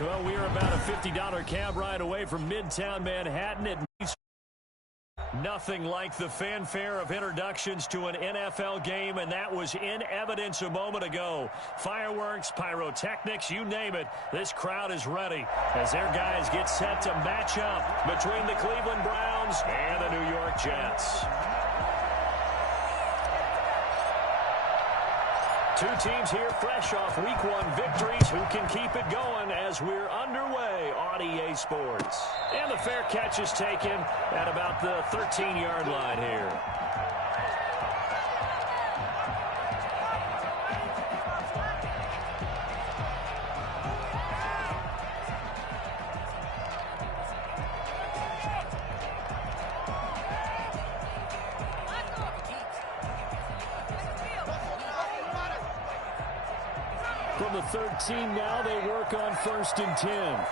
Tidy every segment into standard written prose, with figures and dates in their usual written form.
Well, we are about a $50 cab ride away from Midtown Manhattan. It means nothing like the fanfare of introductions to an NFL game, and that was in evidence a moment ago. Fireworks, pyrotechnics, you name it. This crowd is ready as their guys get set to match up between the Cleveland Browns and the New York Jets. Two teams here fresh off Week 1 victories. Who can keep it going as we're underway on EA Sports? And the fair catch is taken at about the 13-yard line here. From the 13 now, they work on 1st and 10.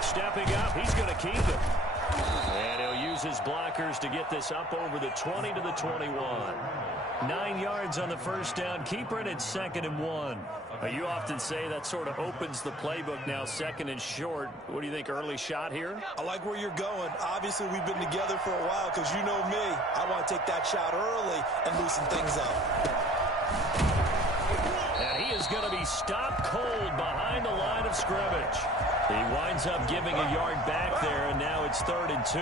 Stepping up, he's going to keep it. And he'll use his blockers to get this up over the 20 to the 21. 9 yards on the first down. Keeper it at 2nd and 1. You often say that sort of opens the playbook now, 2nd and short. What do you think, early shot here? I like where you're going. Obviously, we've been together for a while because you know me. I want to take that shot early and loosen things up. And he is going to be stopped cold behind the line of scrimmage. He winds up giving a yard back there, and now it's 3rd and 2.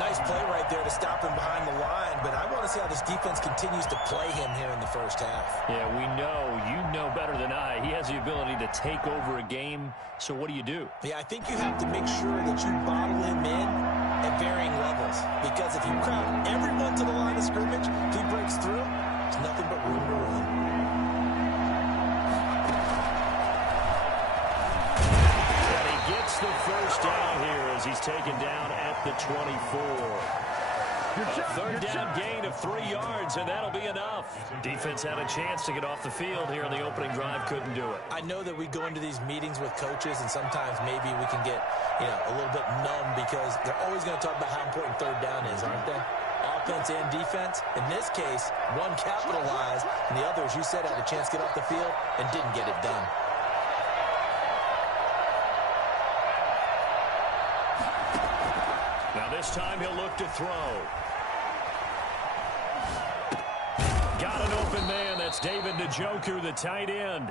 Nice play right there to stop him behind the line, but I want to see how this defense continues to play him here in the first half. Yeah, we know. You know better than I. He has the ability to take over a game, so what do you do? Yeah, I think you have to make sure that you bottle him in at varying levels, because if you crowd everyone to the line of scrimmage, if he breaks through, there's nothing but room to run. Gets the first down here as he's taken down at the 24. A 3rd down gain of 3 yards, and that'll be enough. Defense had a chance to get off the field here in the opening drive, couldn't do it. I know that we go into these meetings with coaches, and sometimes maybe we can get, a little bit numb because they're always going to talk about how important 3rd down is, aren't they? Offense and defense. In this case, one capitalized, and the other, as you said, had a chance to get off the field and didn't get it done. Now this time he'll look to throw. Got an open man. That's David Njoku, the tight end.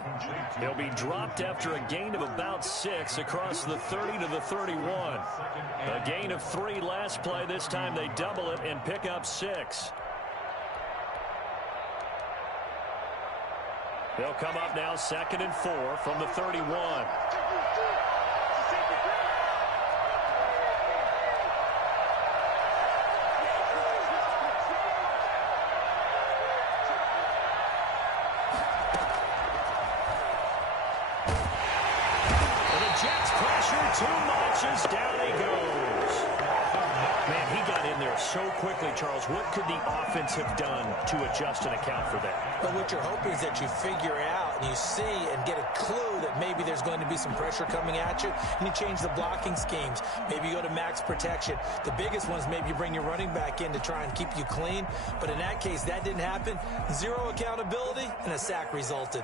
He'll be dropped after a gain of about 6 across the 30 to the 31. A gain of 3 last play. This time they double it and pick up 6. They'll come up now 2nd and 4 from the 31. Too much as down he goes. Man, he got in there so quickly, Charles. What could the offense have done to adjust and account for that? But what you're hoping is that you figure out and you see and get a clue that maybe there's going to be some pressure coming at you, and you change the blocking schemes. Maybe you go to max protection. The biggest one is maybe you bring your running back in to try and keep you clean. But in that case, that didn't happen. 0 accountability, and a sack resulted.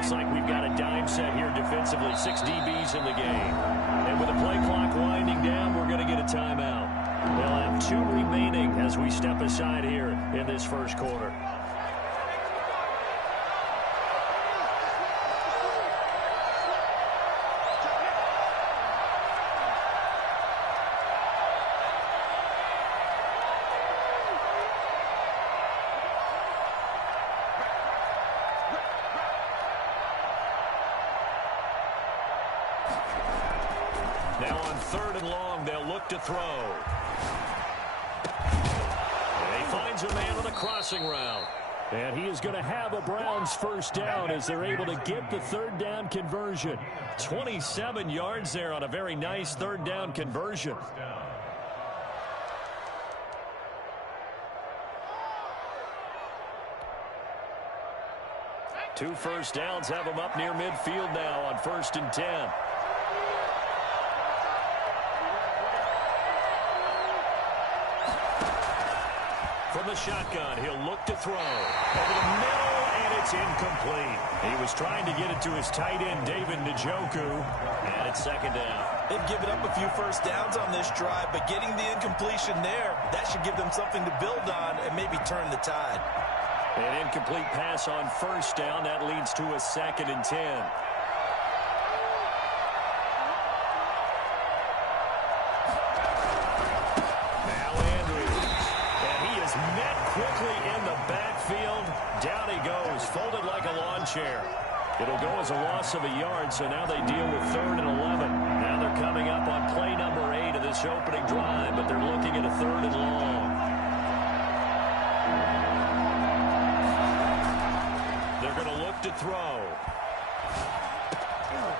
Looks like we've got a dime set here defensively. 6 DBs in the game. And with the play clock winding down, we're going to get a timeout. They'll have 2 remaining as we step aside here in this first quarter. Now on 3rd and long, they'll look to throw. And he finds a man on a crossing route. And he is going to have a Browns first down as they're able to get the 3rd down conversion. 27 yards there on a very nice 3rd down conversion. 2 first downs have them up near midfield now on 1st and 10. From the shotgun, he'll look to throw. Over the middle, and it's incomplete. He was trying to get it to his tight end, David Njoku, and it's 2nd down. They've given up a few first downs on this drive, but getting the incompletion there, that should give them something to build on and maybe turn the tide. An incomplete pass on 1st down. That leads to a 2nd and 10. Now Andrews. And he is met quickly in the backfield. Down he goes, folded like a lawn chair. It'll go as a loss of a yard, so now they deal with 3rd and 11. Now they're coming up on play number 8 of this opening drive, but they're looking at a 3rd and long. They're going to look to throw.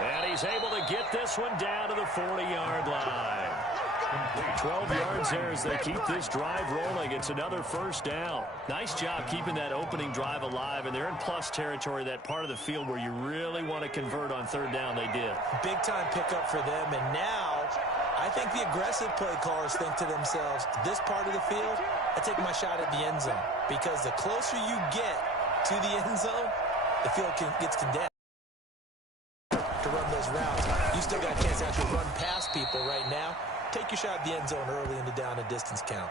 And he's able to get this one down to the 40-yard line. 12 yards there as they keep this drive rolling. It's another 1st down. Nice job keeping that opening drive alive, and they're in plus territory, that part of the field where you really want to convert on 3rd down. They did. Big-time pickup for them, and now I think the aggressive play callers think to themselves, this part of the field, I take my shot at the end zone, because the closer you get to the end zone, the field gets condensed to run those routes. You still got a chance to actually run past people right now. Take your shot at the end zone early in the down and distance count.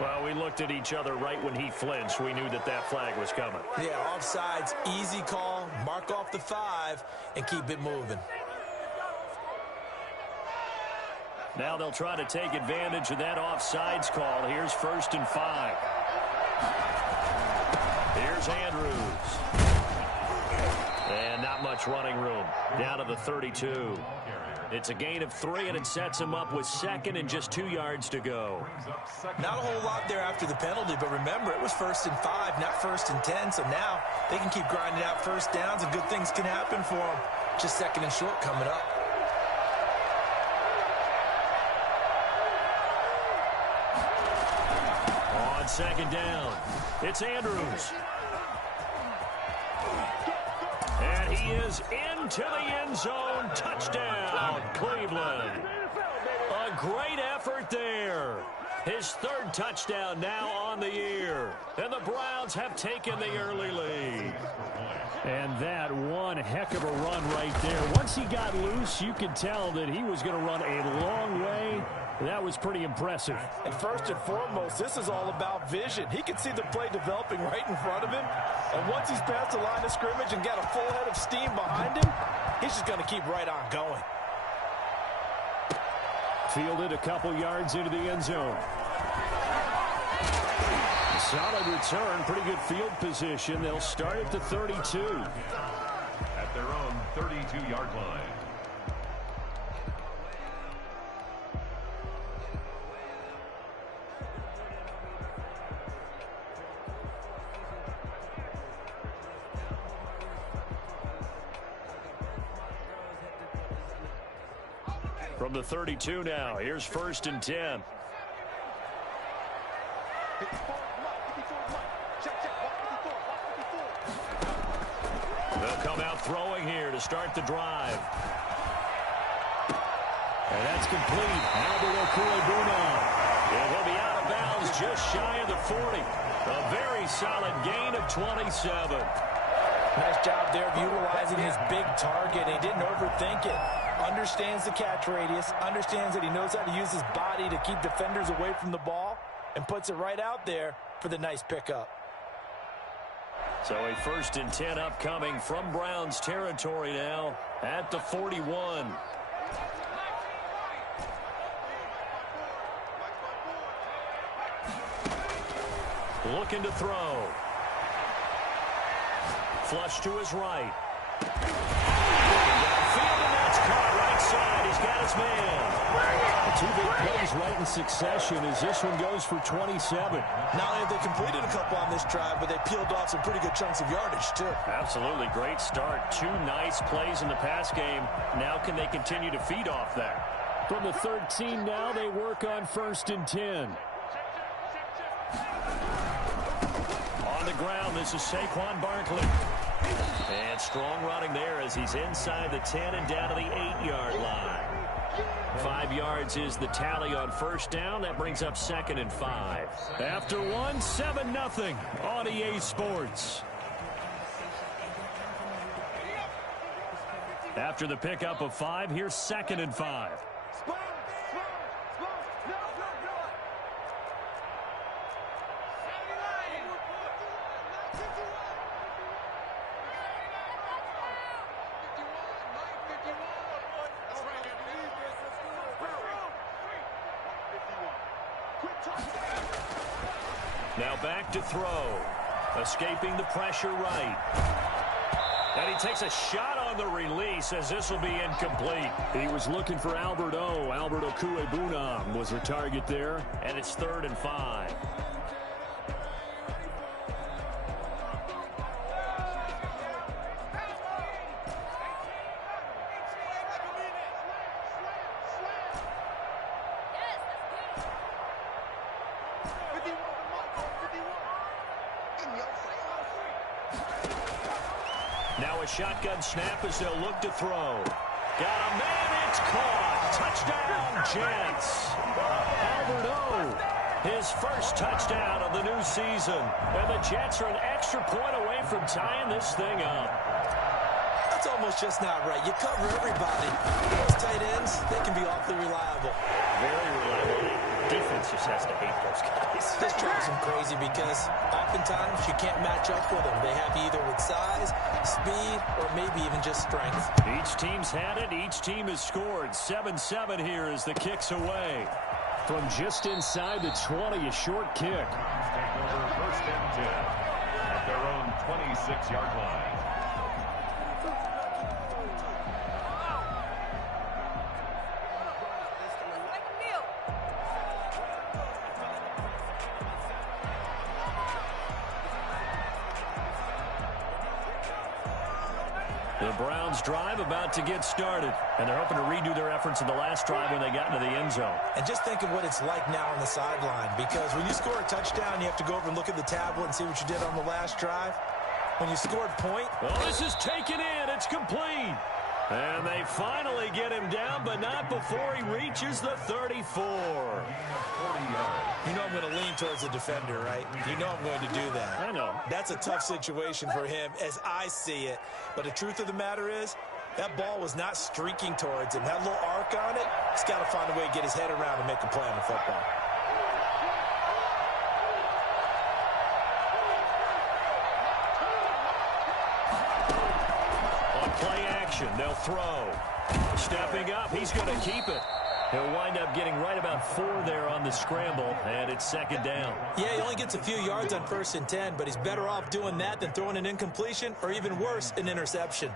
Well, we looked at each other right when he flinched. We knew that that flag was coming. Yeah, offsides, easy call, mark off the 5, and keep it moving. Now they'll try to take advantage of that offsides call. Here's 1st and 5. Here's Andrews. And not much running room. Down to the 32. It's a gain of 3, and it sets him up with 2nd and just 2 yards to go. Not a whole lot there after the penalty, but remember, it was 1st and 5, not 1st and 10, so now they can keep grinding out first downs, and good things can happen for them. Just 2nd and short coming up. On 2nd down, it's Andrews. And he is into the end zone. Touchdown, Cleveland. A great effort there. His 3rd touchdown now on the year. And the Browns have taken the early lead. And that one heck of a run right there. Once he got loose, you could tell that he was going to run a long way. That was pretty impressive. And first and foremost, this is all about vision. He can see the play developing right in front of him. And once he's past the line of scrimmage and got a full head of steam behind him, he's just going to keep right on going. Fielded a couple yards into the end zone. Solid return, pretty good field position. They'll start at the 32. At their own 32-yard line. From the 32 now, here's 1st and 10. They'll come out throwing here to start the drive. And that's complete. Albert Okwuegbunam. And he'll be out of bounds just shy of the 40. A very solid gain of 27. Nice job there of utilizing his big target. He didn't overthink it. Understands the catch radius, understands that he knows how to use his body to keep defenders away from the ball, and puts it right out there for the nice pickup. So a 1st and 10 upcoming from Browns territory now at the 41. Looking to throw. Flush to his right. Downfield, and that's caught right side. He's got his man. 2 big plays right in succession as this one goes for 27. Not only have they completed a couple on this drive, but they peeled off some pretty good chunks of yardage, too. Absolutely. Great start. 2 nice plays in the pass game. Now can they continue to feed off that? From the 13 now, they work on 1st and 10. On the ground. This is Saquon Barkley. And strong running there as he's inside the 10 and down to the 8-yard line. 5 yards is the tally on first down. That brings up 2nd and 5. After one, 7-0 on EA Sports. After the pickup of 5, here's 2nd and 5. Now back to throw. Escaping the pressure right. And he takes a shot on the release as this will be incomplete. He was looking for Albert O. Albert Okuebunam was the target there. And it's 3rd and 5. Now a shotgun snap as they'll look to throw. Got a man, it's caught. Touchdown, Jets. Albert O, his first touchdown of the new season. And the Jets are an extra point away from tying this thing up. That's almost just not right. You cover everybody. Those tight ends, they can be awfully reliable. Very reliable. Defense just has to hate those guys. This drives them crazy because oftentimes you can't match up with them. They have either with size, speed, or maybe even just strength. Each team's had it. Each team has scored. 7-7 here as the kick's away. From just inside the 20, a short kick. Take over 1st and 10 at their own 26-yard line. The Browns drive about to get started, and they're hoping to redo their efforts in the last drive when they got into the end zone. And just think of what it's like now on the sideline, because when you score a touchdown, you have to go over and look at the tablet and see what you did on the last drive. When you scored point. Well, this is taken in. It's complete. And they finally get him down, but not before he reaches the 34. 40 yards. You know I'm going to lean towards the defender, right? You know I'm going to do that. I know. That's a tough situation for him as I see it. But the truth of the matter is, that ball was not streaking towards him. That little arc on it, he's got to find a way to get his head around and make a play on the football. On play action, they'll throw. Stepping up, he's going to keep it. He'll wind up getting right about 4 there on the scramble, and it's 2nd down. Yeah, he only gets a few yards on 1st and 10, but he's better off doing that than throwing an incompletion or even worse, an interception.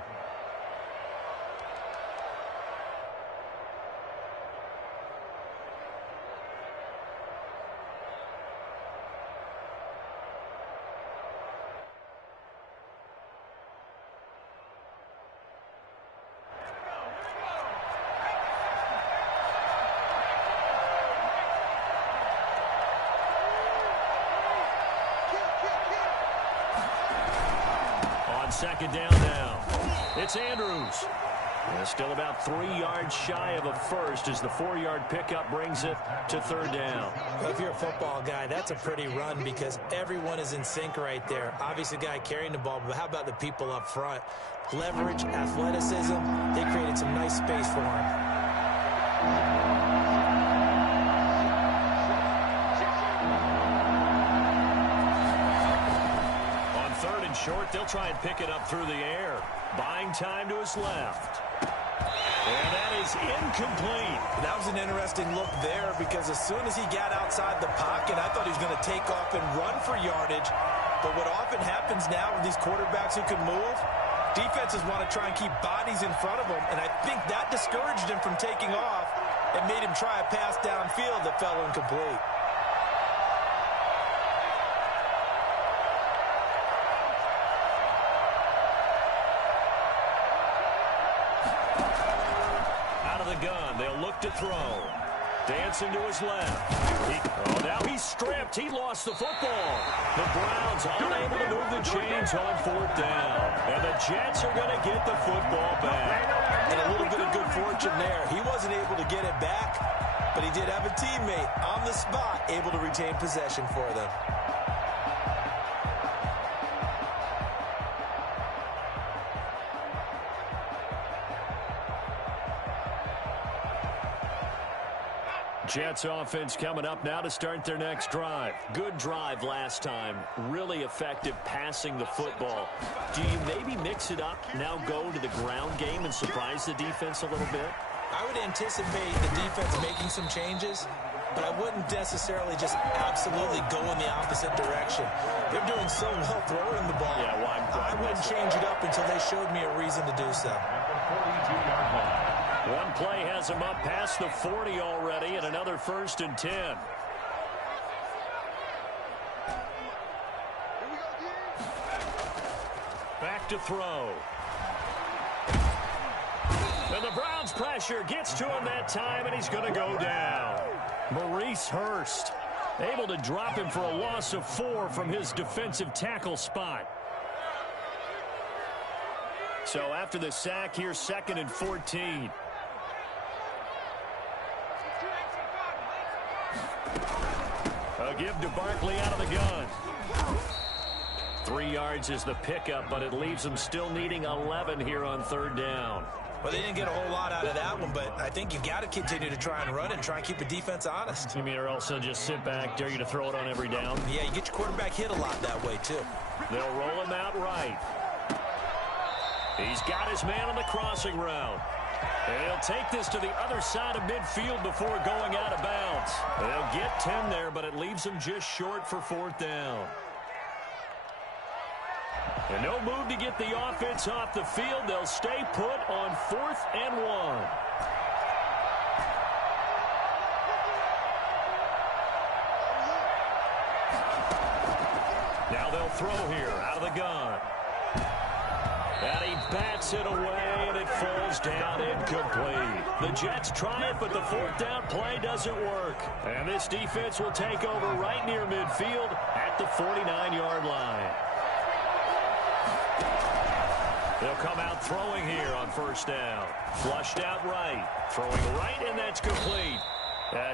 On 2nd down now, it's Andrews. And still about 3 yards shy of a first as the 4-yard pickup brings it to 3rd down. Well, if you're a football guy, that's a pretty run because everyone is in sync right there. Obviously, the guy carrying the ball, but how about the people up front? Leverage, athleticism, they created some nice space for him. Short, they'll try and pick it up through the air. Buying time to his left. And that is incomplete. That was an interesting look there because as soon as he got outside the pocket, I thought he was going to take off and run for yardage. But what often happens now with these quarterbacks who can move, defenses want to try and keep bodies in front of them, and I think that discouraged him from taking off and made him try a pass downfield that fell incomplete. Out of the gun, they'll look to throw. Dancing to his left. Now he's stripped. He lost the football. The Browns unable to move the chains on 4th down. And the Jets are going to get the football back. And a little bit of good fortune there. He wasn't able to get it back, but he did have a teammate on the spot able to retain possession for them. Jets offense coming up now to start their next drive. Good drive last time. Really effective passing the football. Do you maybe mix it up, now go to the ground game and surprise the defense a little bit? I would anticipate the defense making some changes, but I wouldn't necessarily just absolutely go in the opposite direction. They're doing so well throwing the ball. Yeah, I wouldn't change it up until they showed me a reason to do so. One play has him up past the 40 already, and another 1st and 10. Back to throw. And the Browns pressure gets to him that time, and he's going to go down. Maurice Hurst able to drop him for a loss of 4 from his defensive tackle spot. So after the sack, here's 2nd and 14. A give to Barkley out of the gun. 3 yards is the pickup, but it leaves them still needing 11 here on 3rd down. Well, they didn't get a whole lot out of that one, but I think you've got to continue to try and run and try and keep the defense honest. You mean or also just sit back, dare you to throw it on every down? Yeah, you get your quarterback hit a lot that way, too. They'll roll him out right. He's got his man on the crossing route. And he'll take this to the other side of midfield before going out of bounds. They'll get 10 there, but it leaves them just short for 4th down. And no move to get the offense off the field. They'll stay put on 4th and 1. Now they'll throw here out of the gun. And he bats it away, and it falls down incomplete. The Jets try it, but the 4th down play doesn't work. And this defense will take over right near midfield at the 49-yard line. They'll come out throwing here on 1st down. Flushed out right. Throwing right, and that's complete.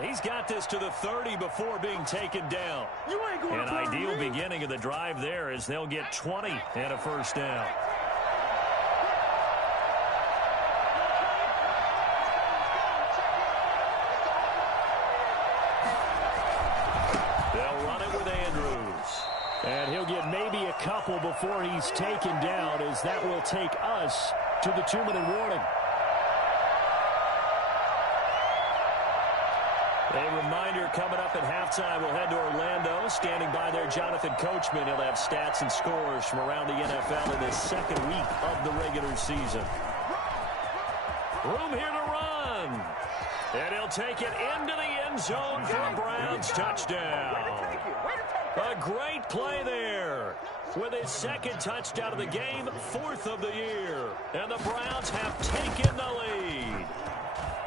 He's got this to the 30 before being taken down. An ideal beginning of the drive there as they'll get 20 and a 1st down. They'll run it with Andrews. And he'll get maybe a couple before he's taken down, as that will take us to the 2-minute warning. A reminder coming up at halftime, we'll head to Orlando. Standing by there, Jonathan Coachman. He'll have stats and scores from around the NFL in this 2nd week of the regular season. Room here to run. And he'll take it into the end zone for a Browns touchdown. A great play there. With his 2nd touchdown of the game, 4th of the year. And the Browns have taken the lead.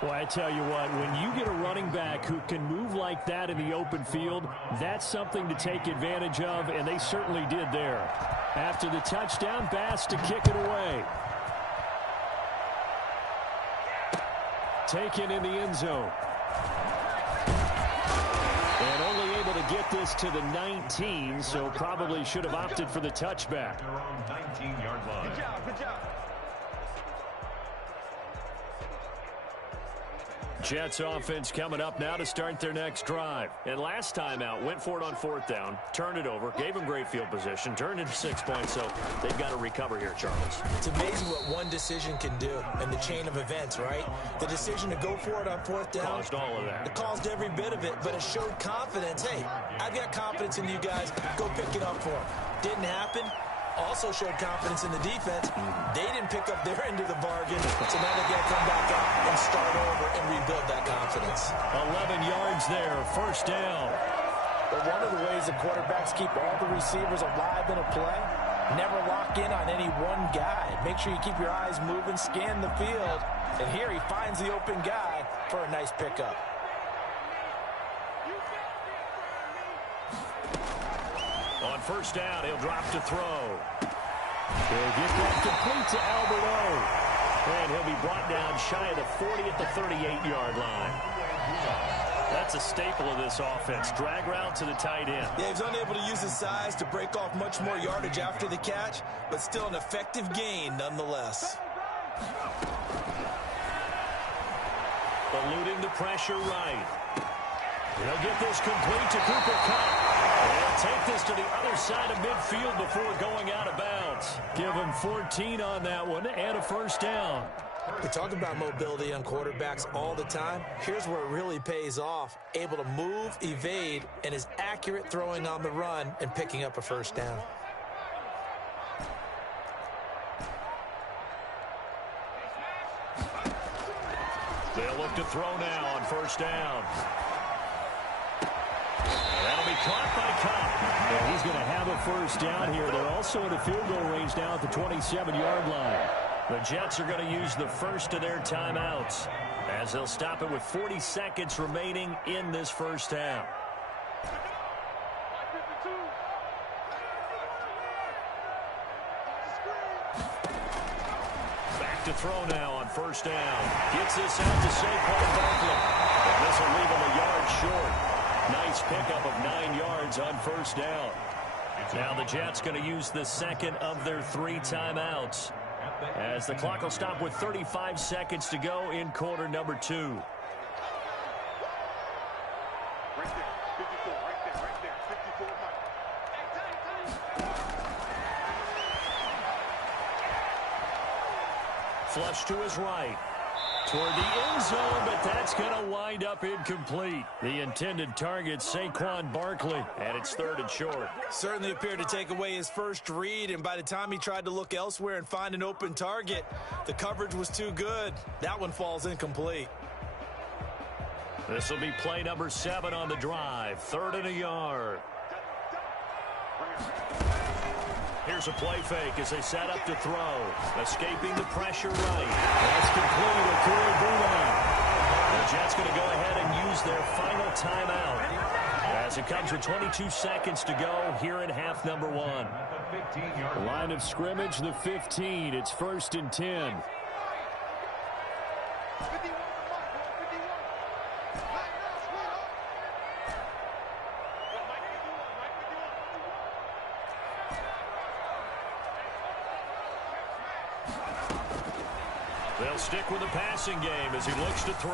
Well, I tell you what, when you get a running back who can move like that in the open field, that's something to take advantage of, and they certainly did there. After the touchdown, Bass to kick it away. Taken in the end zone. And only able to get this to the 19, so probably should have opted for the touchback. 19-yard line. Good job, good job. Jets offense coming up now to start their next drive. And last time out, went for it on 4th down, turned it over, gave them great field position, turned into 6 points, so they've got to recover here, Charles. It's amazing what one decision can do in the chain of events, right? The decision to go for it on 4th down. Caused all of that. It caused every bit of it, but it showed confidence. Hey, I've got confidence in you guys. Go pick it up for them. Didn't happen. Also showed confidence in the defense. They didn't pick up their end of the bargain, so now they got to come back out and start over and rebuild that confidence. 11 yards there, 1st down. But one of the ways the quarterbacks keep all the receivers alive in a play, never lock in on any one guy. Make sure you keep your eyes moving, scan the field, and here he finds the open guy for a nice pickup. On first down, he'll drop to throw. He'll get that complete to Alberto. And he'll be brought down shy of the 40 at the 38-yard line. That's a staple of this offense. Drag route to the tight end. Yeah, he's unable to use his size to break off much more yardage after the catch, but still an effective gain nonetheless. Eluding the pressure right. He'll get this complete to Cooper Kupp. He'll take this to the other side of midfield before going out of bounds. Give him 14 on that one and a first down. We talk about mobility on quarterbacks all the time. Here's where it really pays off. Able to move, evade, and is accurate throwing on the run and picking up a first down. They'll look to throw now on first down. That'll be caught by Kupp. And he's going to have a first down here. They're also in a field goal range now at the 27-yard line. The Jets are going to use the first of their timeouts as they'll stop it with 40 seconds remaining in this first half. Back to throw now on first down. Gets this out to Saquon Barkley. And this will leave him a yard short. Nice pickup of 9 yards on first down. Now the Jets going to use the second of their 3 timeouts, as the clock will stop with 35 seconds to go in quarter number 2. Flush to his right. Toward the end zone, but that's going to wind up incomplete. The intended target, Saquon Barkley, and it's 3rd and short. Certainly appeared to take away his first read, and by the time he tried to look elsewhere and find an open target, the coverage was too good. That one falls incomplete. This will be play number 7 on the drive. 3rd and a yard. Here's a play fake as they set up to throw. Escaping the pressure right. That's complete with Corey Booman. The Jets going to go ahead and use their final timeout as it comes with 22 seconds to go here in half number 1. Line of scrimmage, the 15. It's 1st and 10. They'll stick with the passing game as he looks to throw.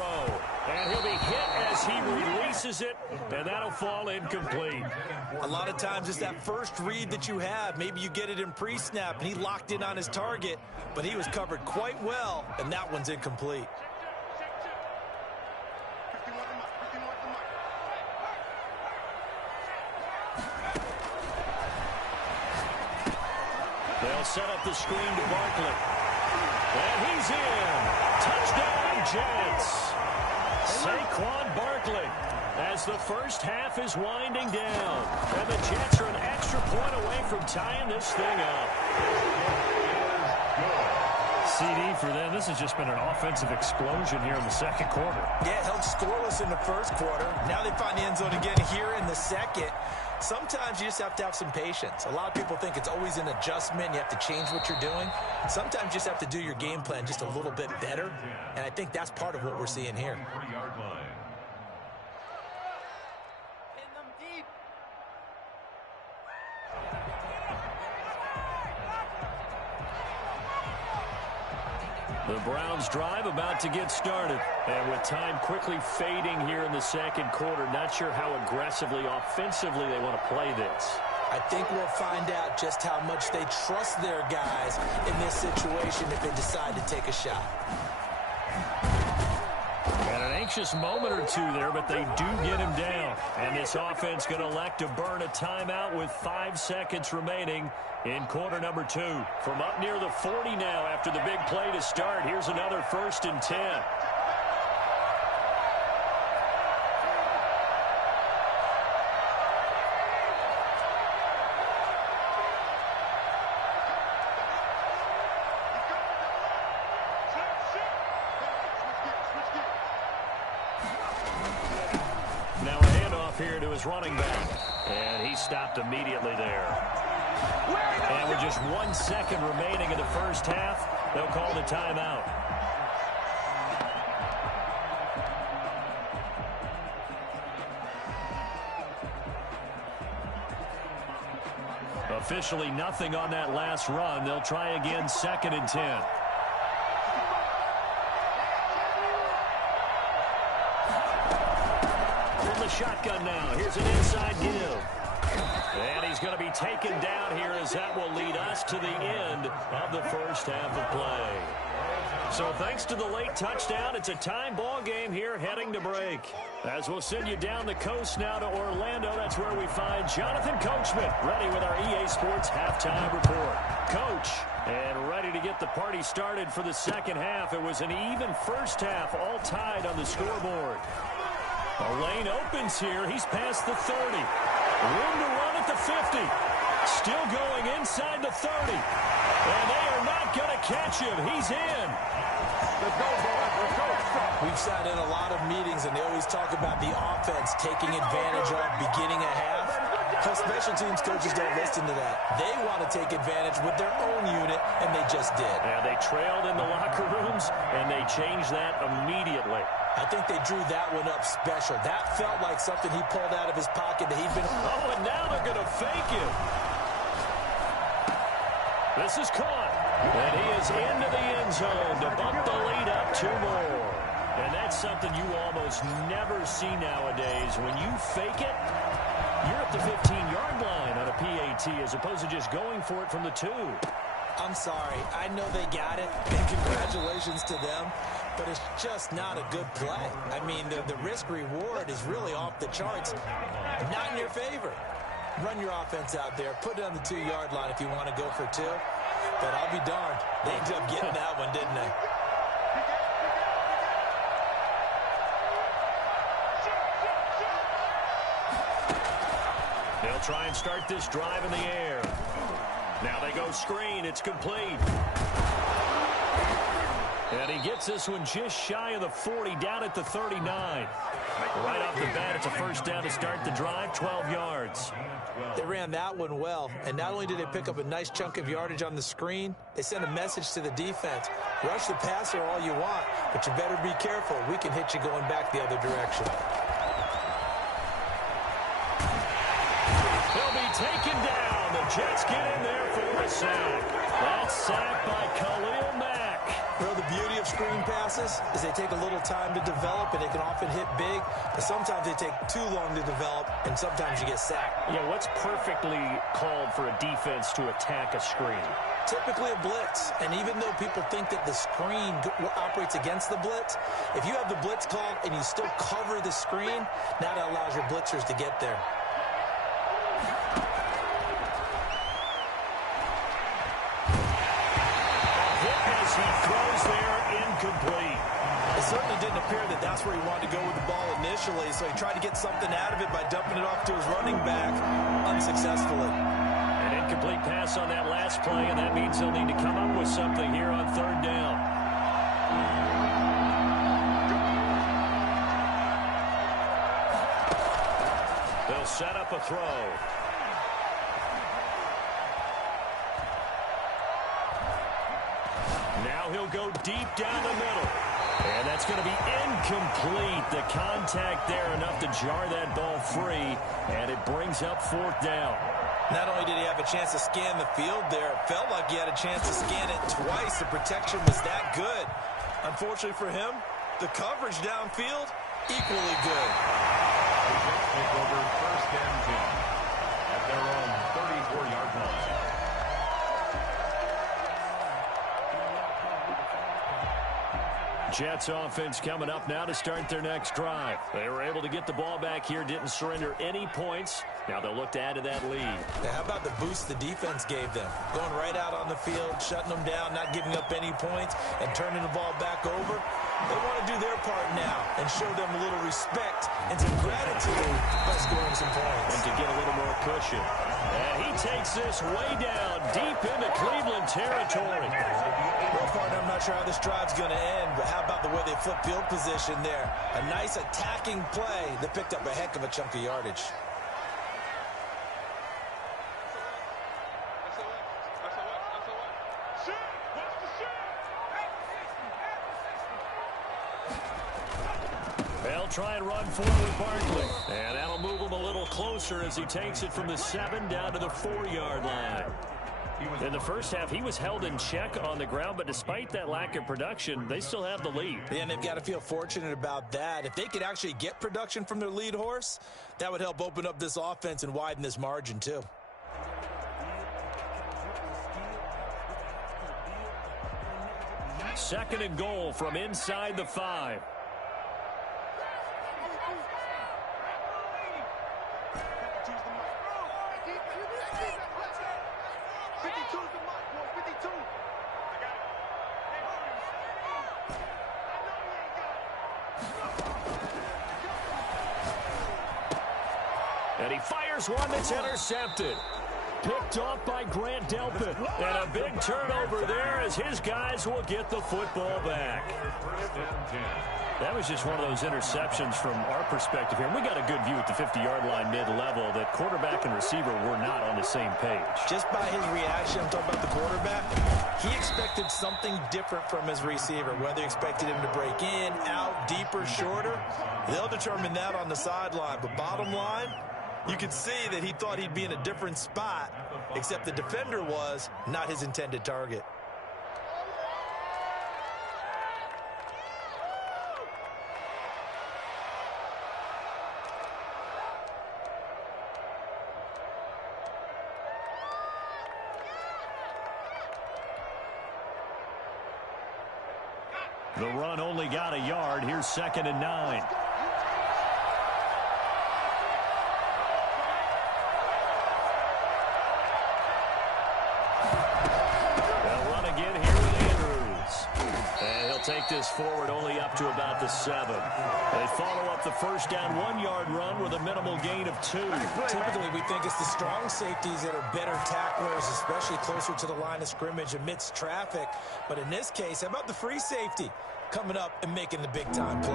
And he'll be hit as he releases it, and that'll fall incomplete. A lot of times it's that first read that you have. Maybe you get it in pre-snap, and he locked in on his target, but he was covered quite well, and that one's incomplete. They'll set up the screen to Barkley. And he's in. Touchdown, Jets. Saquon Barkley as the first half is winding down. And the Jets are an extra point away from tying this thing up. CD for them. This has just been an offensive explosion here in the second quarter. Yeah, held scoreless in the first quarter. Now they find the end zone again here in the second. Sometimes you just have to have some patience. A lot of people think it's always an adjustment. You have to change what you're doing. Sometimes you just have to do your game plan just a little bit better. And I think that's part of what we're seeing here. The Browns drive about to get started. And with time quickly fading here in the second quarter, not sure how aggressively, offensively they want to play this. I think we'll find out just how much they trust their guys in this situation if they decide to take a shot. And an anxious moment or two there, but they do get him down. And this offense going to elect to burn a timeout with 5 seconds remaining in quarter number 2. From up near the 40 now after the big play to start, here's another 1st and 10. off here to his running back. And he stopped immediately there. And with just 1 second remaining in the first half, they'll call the timeout. Officially nothing on that last run. They'll try again, 2nd and 10. From the shotgun now. Here's an inside give. And he's going to be taken down here as that will lead us to the end of the first half of play. So thanks to the late touchdown, it's a time ball game here heading to break. As we'll send you down the coast now to Orlando, that's where we find Jonathan Coachman ready with our EA Sports halftime report. Coach, and ready to get the party started for the second half. It was an even first half, all tied on the scoreboard. A lane opens here. He's past the 30. Room to run at the 50. Still going inside the 30. And they are not going to catch him. He's in. Let's go, boys. Let's go. We've sat in a lot of meetings, and they always talk about the offense taking advantage of beginning a half. How special teams coaches don't listen to that. They want to take advantage with their own unit, and they just did. Yeah, they trailed in the locker rooms, and they changed that immediately. I think they drew that one up special. That felt like something he pulled out of his pocket that he'd been... Oh, and now they're going to fake him. This is caught. And he is into the end zone to bump the lead up 2 more. And that's something you almost never see nowadays. When you fake it, you're at the 15-yard line on a PAT as opposed to just going for it from the 2. I'm sorry. I know they got it, and congratulations to them, but it's just not a good play. I mean, the risk-reward is really off the charts. Not in your favor. Run your offense out there. Put it on the 2-yard line if you want to go for 2. But I'll be darned. They ended up getting that one, didn't they? They'll try and start this drive in the air. Now they go screen. It's complete. And he gets this one just shy of the 40, down at the 39. Right off the bat, it's a first down to start the drive, 12 yards. They ran that one well, and not only did they pick up a nice chunk of yardage on the screen, they sent a message to the defense. Rush the passer all you want, but you better be careful. We can hit you going back the other direction. He'll be taken down. The Jets get in there for a sack. That's sacked by Khalil Mack. Well, the beauty of screen passes is they take a little time to develop, and they can often hit big, but sometimes they take too long to develop, and sometimes you get sacked. Yeah, what's perfectly called for a defense to attack a screen? Typically a blitz, and even though people think that the screen operates against the blitz, if you have the blitz called and you still cover the screen, now that allows your blitzers to get there. He throws there, incomplete. It certainly didn't appear that that's where he wanted to go with the ball initially, so he tried to get something out of it by dumping it off to his running back unsuccessfully. An incomplete pass on that last play, and that means they'll need to come up with something here on 3rd down. They'll set up a throw. Now he'll go deep down the middle. And that's going to be incomplete. The contact there enough to jar that ball free. And it brings up 4th down. Not only did he have a chance to scan the field there, it felt like he had a chance to scan it twice. The protection was that good. Unfortunately for him, the coverage downfield, equally good. Take over 1st and 10 at their own 34-yard line. Jets offense coming up now to start their next drive. They were able to get the ball back here, didn't surrender any points. Now they'll look to add to that lead. Now, how about the boost the defense gave them? Going right out on the field, shutting them down, not giving up any points, and turning the ball back over. They want to do their part now and show them a little respect and some gratitude by scoring some points. And to get a little more cushion. And he takes this way down deep into Cleveland territory. Well, partner, I'm not sure how this drive's going to end, but how about the way they flip field position there? A nice attacking play that picked up a heck of a chunk of yardage. They'll try and run forward Barkley. And that'll move him a little closer as he takes it from the 7 down to the 4-yard line. In the first half, he was held in check on the ground, but despite that lack of production, they still have the lead. Yeah, and they've got to feel fortunate about that. If they could actually get production from their lead horse, that would help open up this offense and widen this margin too. Second and goal from inside the 5. And he fires one that's intercepted. Picked off by Grant Delpit. And a big turnover there as his guys will get the football back. That was just one of those interceptions from our perspective here. We got a good view at the 50-yard line mid-level that quarterback and receiver were not on the same page. Just by his reaction, I'm talking about the quarterback, he expected something different from his receiver, whether he expected him to break in, out, deeper, shorter. They'll determine that on the sideline. But bottom line, you could see that he thought he'd be in a different spot, except the defender was not his intended target. The run only got a yard. Here's 2nd and 9. They'll run again here with Andrews. And he'll take this forward only up to about the 7. They follow up the first down 1-yard run with a minimal gain of 2. Typically, we think it's the strong safeties that are better tacklers, especially closer to the line of scrimmage amidst traffic. But in this case, how about the free safety coming up and making the big-time play?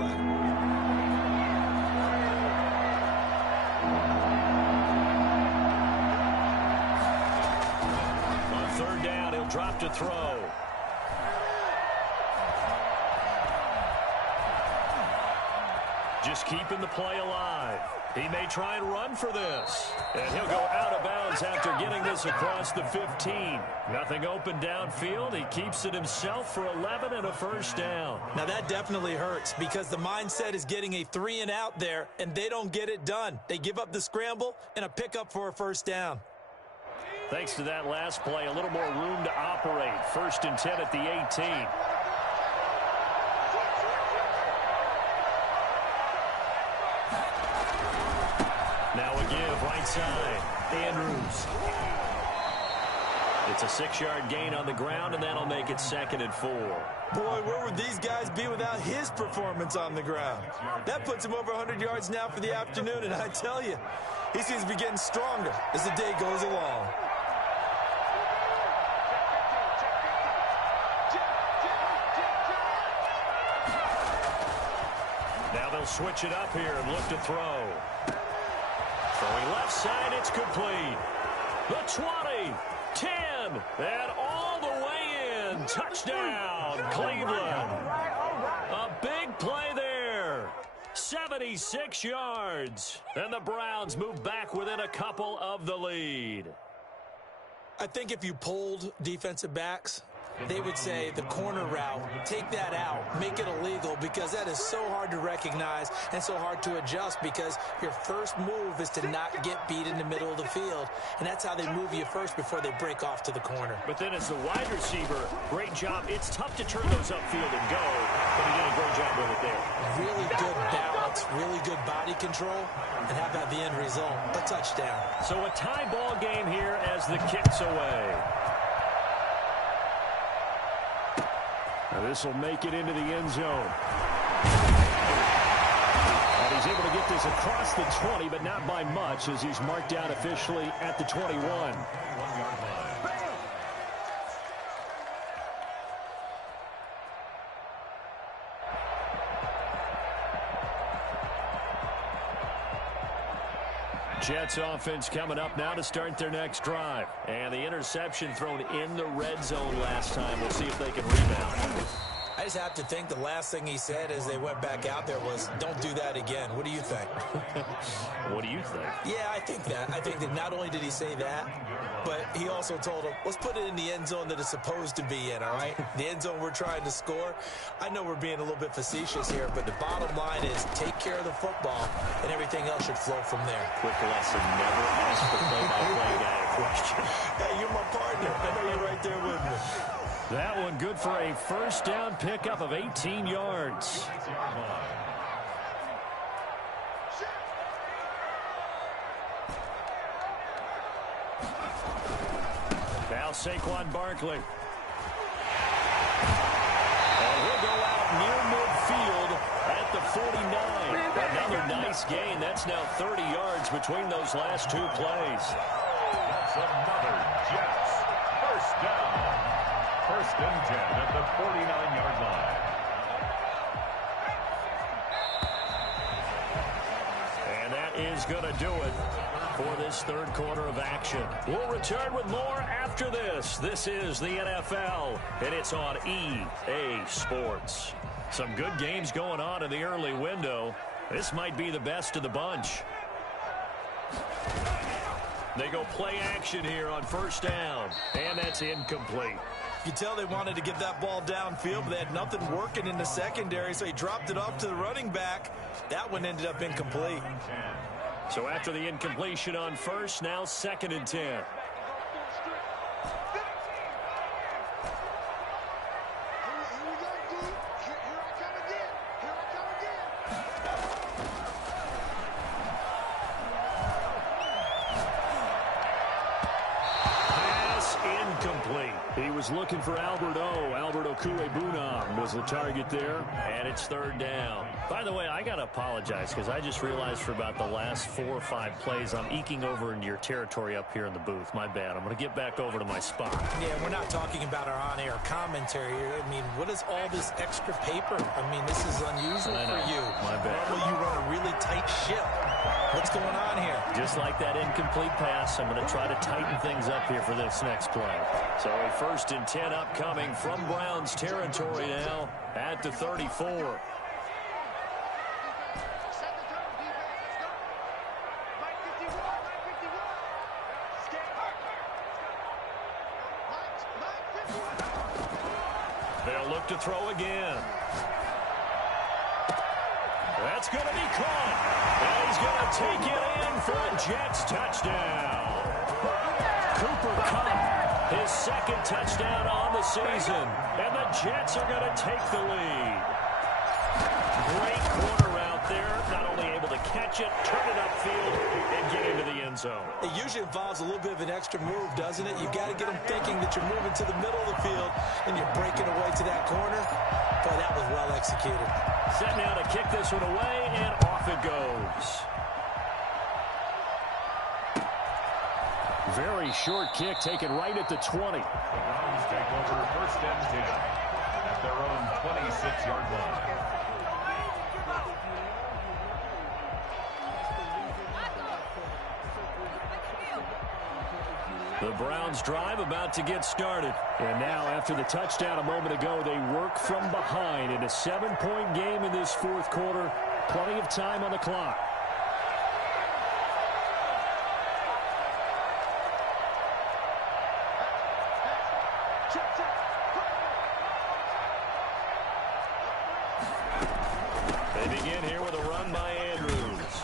On 3rd down, he'll drop to throw. Just keeping the play alive. He may try and run for this. And he'll go out of bounds after getting this across the 15. Nothing open downfield. He keeps it himself for 11 and a first down. Now that definitely hurts because the mindset is getting a 3 and out there, and they don't get it done. They give up the scramble and a pickup for a first down. Thanks to that last play, a little more room to operate. 1st and 10 at the 18. Now a give right side. Andrews. It's a 6-yard gain on the ground, and that'll make it 2nd and 4. Boy, where would these guys be without his performance on the ground? That puts him over 100 yards now for the afternoon, and I tell you, he seems to be getting stronger as the day goes along. Now they'll switch it up here and look to throw. Throwing left side, it's complete. The 20, 10, and all the way in. Touchdown, Cleveland. A big play there. 76 yards. And the Browns move back within a couple of the lead. I think if you polled defensive backs, they would say the corner route, take that out, make it illegal, because that is so hard to recognize and so hard to adjust, because your first move is to not get beat in the middle of the field, and that's how they move you first before they break off to the corner. But then as the wide receiver, great job. It's tough to turn those upfield and go, but he did a great job with it there. Really good balance, really good body control, and how about the end result? A touchdown. So a tie ball game here as the kick's away. Now this will make it into the end zone. And he He's able to get this across the 20, but not by much as he's marked down officially at the 21. Jets offense coming up now to start their next drive. And the interception thrown in the red zone last time. We'll see if they can rebound. I just have to think the last thing he said as they went back out there was, don't do that again. What do you think? What do you think? Yeah, I think that. I think that not only did he say that, but he also told him, let's put it in the end zone that it's supposed to be in, all right? The end zone we're trying to score. I know we're being a little bit facetious here, but the bottom line is take care of the football, and everything else should flow from there. Quick lesson, never ask the play-by-play guy a question. Hey, you're my partner. I know you're right there with me. That one good for a first down pickup of 18 yards. Now Saquon Barkley. And he'll go out near midfield at the 49. Another nice gain. That's now 30 yards between those last two plays. That's another Jets first down. First and 10 at the 49-yard line. And that is going to do it for this third quarter of action. We'll return with more after this. This is the NFL, and it's on EA Sports. Some good games going on in the early window. This might be the best of the bunch. They go play action here on first down, and that's incomplete. You can tell they wanted to get that ball downfield, but they had nothing working in the secondary, so he dropped it off to the running back. That one ended up incomplete. So after the incompletion on first, now second and 10. He was looking for Albert Okuebunam was the target there, and it's third down. By the way, I got to apologize because I just realized for about the last 4 or 5 plays, I'm eking over into your territory up here in the booth. My bad. I'm going to get back over to my spot. Yeah, we're not talking about our on-air commentary here. I mean, what is all this extra paper? I mean, this is unusual for you. My bad. Normally you run a really tight ship. What's going on here? Just like that incomplete pass, I'm going to try to tighten things up here for this next play. So a first and 10 upcoming from Browns territory now at the 34. They'll look to throw again. That's going to be caught. And he's going to take it in for a Jets touchdown. Cooper Kupp, his second touchdown on the season. And the Jets are going to take the lead. Great corner route there. Not only able to catch it, turn it upfield, and get into the end zone. It usually involves a little bit of an extra move, doesn't it? You've got to get them thinking that you're moving to the middle of the field and you're breaking away to that corner. Boy, that was well executed. Set now to kick this one away, and off it goes. Very short kick taken right at the 20. The Browns take over first and 10 at their own 26-yard line. The Browns drive about to get started. And now after the touchdown a moment ago, they work from behind in a 7-point game in this fourth quarter. Plenty of time on the clock. They begin here with a run by Andrews.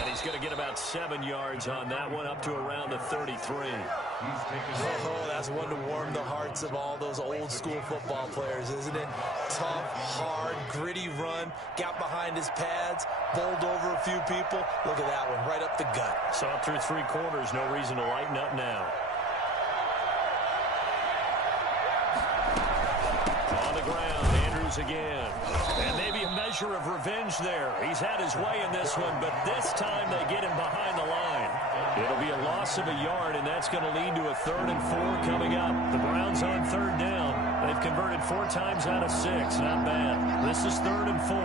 And he's going to get about 7 yards on that one, up to around the 33. Oh, that's one to warm the hearts of all those old school football players, isn't it? Tough, hard, gritty run, got behind his pads, bowled over a few people. Look at that one, right up the gut. Saw it through 3 quarters, no reason to lighten up now. On the ground, Andrews goes again. And maybe a measure of revenge there. He's had his way in this one, but this time they get him behind the line. It'll be a loss of a yard, and that's going to lead to a 3rd and 4 coming up. The Browns on 3rd down. They've converted 4 times out of 6. Not bad. This is 3rd and 4.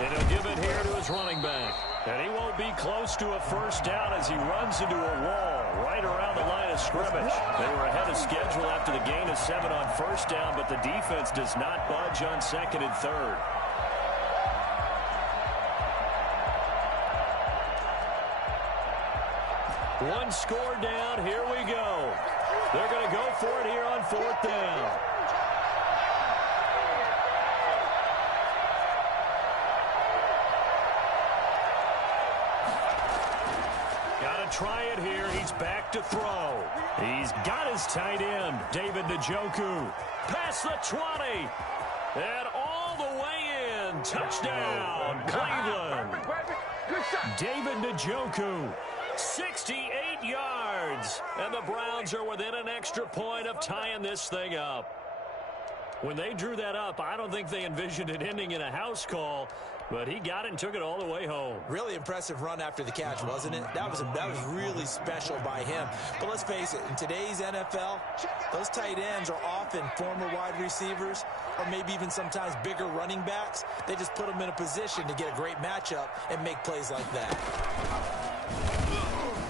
And he'll give it here to his running back. And he won't be close to a first down as he runs into a wall right around the line of scrimmage. They were ahead of schedule after the gain of 7 on first down, but the defense does not budge on 2nd and 3rd. One score down. Here we go. They're going to go for it here on 4th down. Try it here. He's back to throw. He's got his tight end, David Njoku. Past the 20. And all the way in. Touchdown, Cleveland. David Njoku, 68 yards. And the Browns are within an extra point of tying this thing up. When they drew that up, I don't think they envisioned it ending in a house call. But he got it and took it all the way home. Really impressive run after the catch, wasn't it? That was really special by him. But let's face it, in today's NFL, those tight ends are often former wide receivers or maybe even sometimes bigger running backs. They just put them in a position to get a great matchup and make plays like that.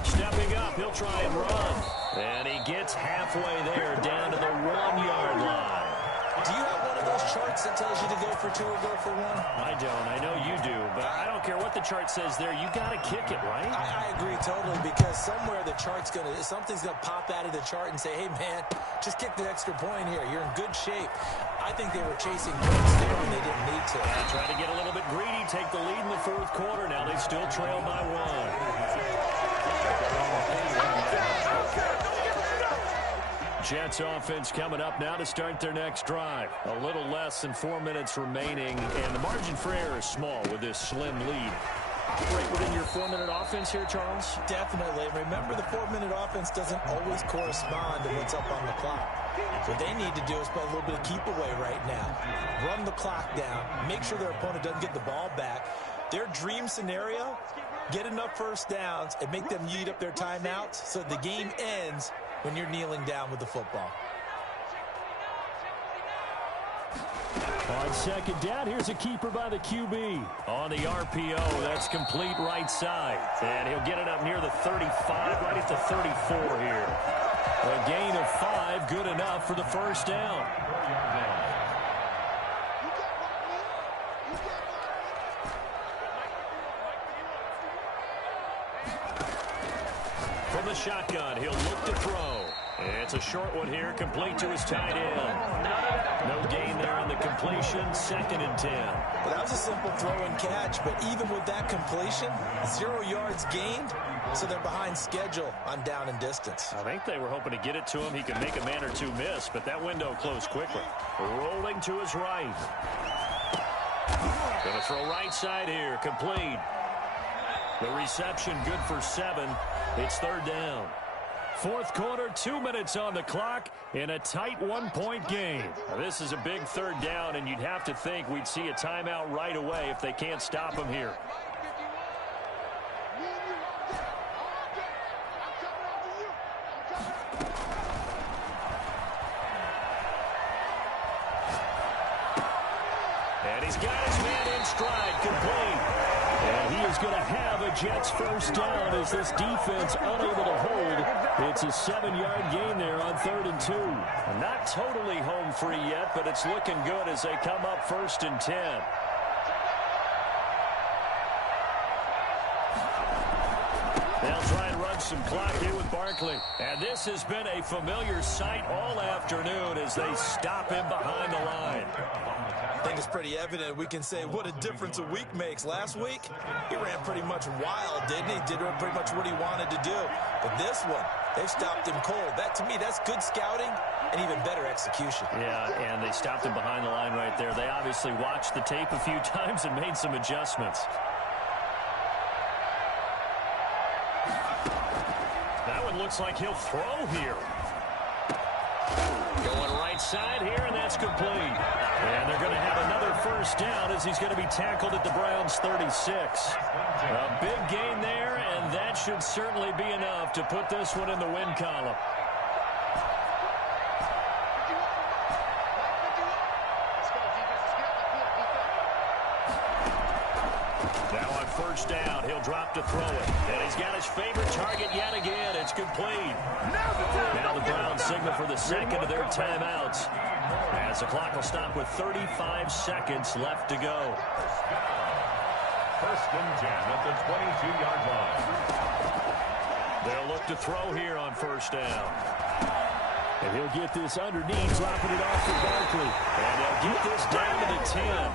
Stepping up, he'll try and run. And he gets halfway there, down to the 1-yard line. Do you have one of those charts that tells you to go for 2 or go for 1? I don't. I know you do. But I don't care what the chart says there. You got to kick it, right? I agree totally, because somewhere the chart's something's going to pop out of the chart and say, hey, man, just kick the extra point here. You're in good shape. I think they were chasing points there when they didn't need to. They try to get a little bit greedy, take the lead in the 4th quarter. Now they still trail by 1. Jets offense coming up now to start their next drive. A little less than 4 minutes remaining, and the margin for error is small with this slim lead. Operate within your 4-minute offense here, Charles? Definitely. Remember, the 4-minute offense doesn't always correspond to what's up on the clock. What they need to do is play a little bit of keep away right now. Run the clock down. Make sure their opponent doesn't get the ball back. Their dream scenario, get enough first downs and make them eat up their timeouts so the game ends when you're kneeling down with the football. On 2nd down, here's a keeper by the QB. On the RPO, that's complete right side. And he'll get it up near the 35, right at the 34 here. A gain of 5, good enough for the first down. From the shotgun, he'll look to throw. It's a short one here, complete to his tight end. No gain there on the completion, 2nd and 10. Well, that was a simple throw and catch, but even with that completion, 0 yards gained, so they're behind schedule on down and distance. I think they were hoping to get it to him. He could make a man or two miss, but that window closed quickly. Rolling to his right. Going to throw right side here, complete. The reception good for 7. It's 3rd down. 4th quarter, 2 minutes on the clock in a tight 1-point game. Now, this is a big 3rd down, and you'd have to think we'd see a timeout right away if they can't stop him here. And he's got his man in stride, complete. And he is going to have a Jets first down as this defense unable to hold. It's a 7-yard gain there on 3rd and 2. Not totally home free yet, but it's looking good as they come up 1st and 10. They'll try and run some clock here with Barkley. And this has been a familiar sight all afternoon as they stop him behind the line. I think it's pretty evident. We can say what a difference a week makes. Last week, he ran pretty much wild, didn't he? Did pretty much what he wanted to do. But this one, they've stopped him cold. That, to me, that's good scouting and even better execution. Yeah, and they stopped him behind the line right there. They obviously watched the tape a few times and made some adjustments. That one looks like he'll throw here. Going right side here, and that's complete. And they're going to have another first down as he's going to be tackled at the Browns' 36. A big gain there, and that should certainly be enough to put this one in the win column. Now on first down, he'll drop to throw it. And he's got his favorite target yet again. It's complete. Now the Browns signal for the second of their timeouts, as the clock will stop with 35 seconds left to go. First and 10 at the 22-yard line. They'll look to throw here on first down. And he'll get this underneath, dropping it off to Barkley. And they'll get this down to the 10.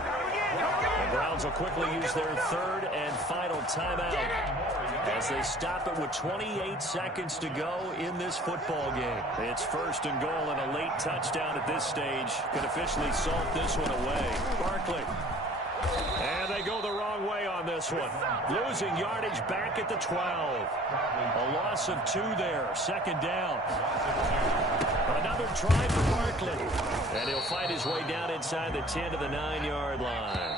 The Browns will quickly use their third and final timeout as they stop it with 28 seconds to go in this football game. It's first and goal, and a late touchdown at this stage could officially salt this one away. Barkley. And they go the wrong way on this one. Losing yardage back at the 12. A loss of 2 there. Second down. Another try for Barkley. And he'll fight his way down inside the 10 to the 9-yard line.